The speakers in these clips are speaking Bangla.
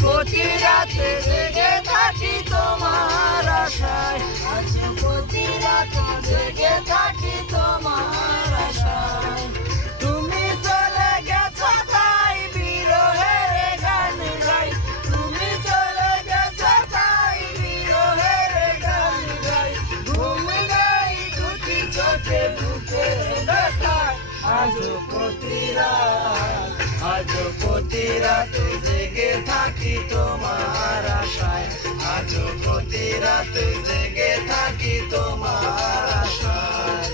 প্রতি রাতে জেগে থাকি তোমার আশায়, আজ প্রতি রাতে জেগে থাকি তোমার আশায়। তুমি চলে গেছো তাই বিরহের গান গাই, তুমি চলে গেছো তাই বিরহের গান গাই। ঘুম নেই দুটি চোখে বুকের ব্যথায়, আজ প্রতি রাত, আজ প্রতি রাতে জেগে থাকি তোমার আশায়, আজ প্রতি রাতে জেগে থাকি তোমার আশায়।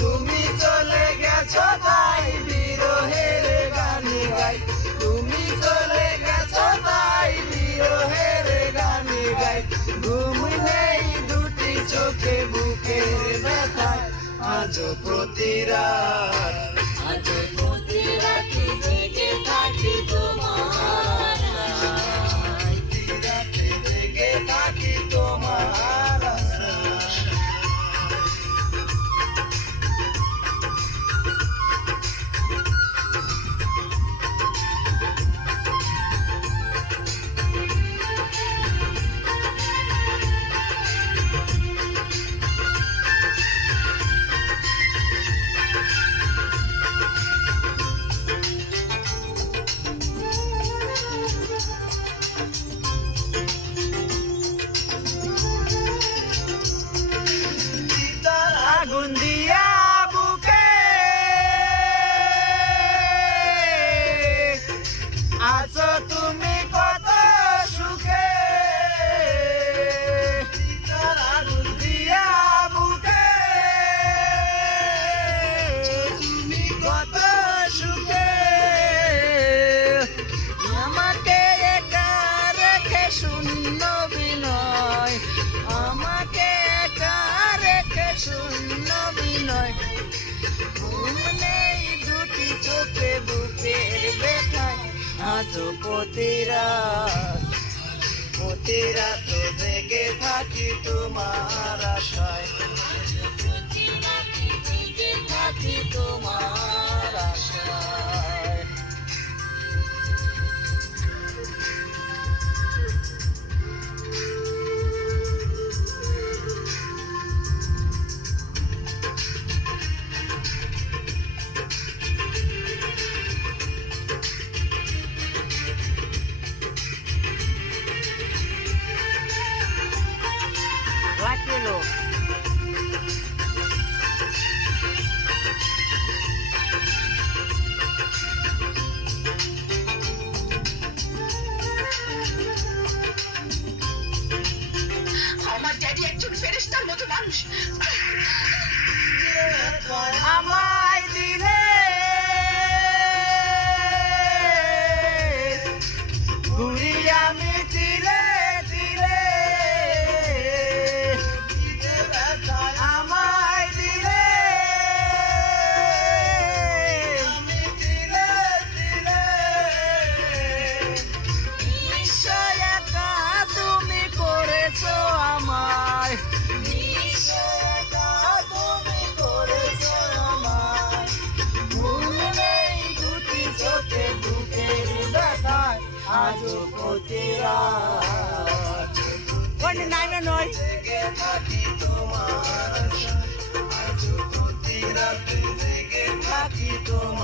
তুমি চলে গেছো তাই বিরহের গান গাই, তুমি চলে গেছো তাই বিরহের গান গাই। ঘুম নেই দুটি চোখে বুকের ব্যথায়, আজ প্রতি রাত, আজ প্রতি রাতে জেগে থাকি তোমার আশায়, প্রতি রাতে জেগে থাকি তোমার আশায়। আগুন দিয়া বুকে আছো তুমি কত সুখে, আগুন দিয়া বুকে তুমি কত সুখে। আমাকে একা রেখে শূন্য বিনয়, আমাকে একা রেখে শূন্য বিনয়। ঘুম নেই দুটি চোখে বুকের ব্যথায়, আজ প্রতি রাত, প্রতি রাত জেগে থাকি তোমার আশায়, প্রতি রাতে জেগে থাকি তোমার আশায়। Rápido. আমার ড্যাডি একজন ফেরেশতার মতো মানুষ। আমায় দিলে ঘুরি আমি দিলে দিলে, আমায় দিলে আমি দিলে দিলে। নিশ্চয় একা তুমি করেছো আমায়, নিশ্চয় একা তুমি করেছো আমায়। ঘুম নেই দুটি চোখে বুকের ব্যথায়, আজ প্রতি রাত জেগে থাকি তোমার আশায়, আজ প্রতি রাতে জেগে থাকি তোমার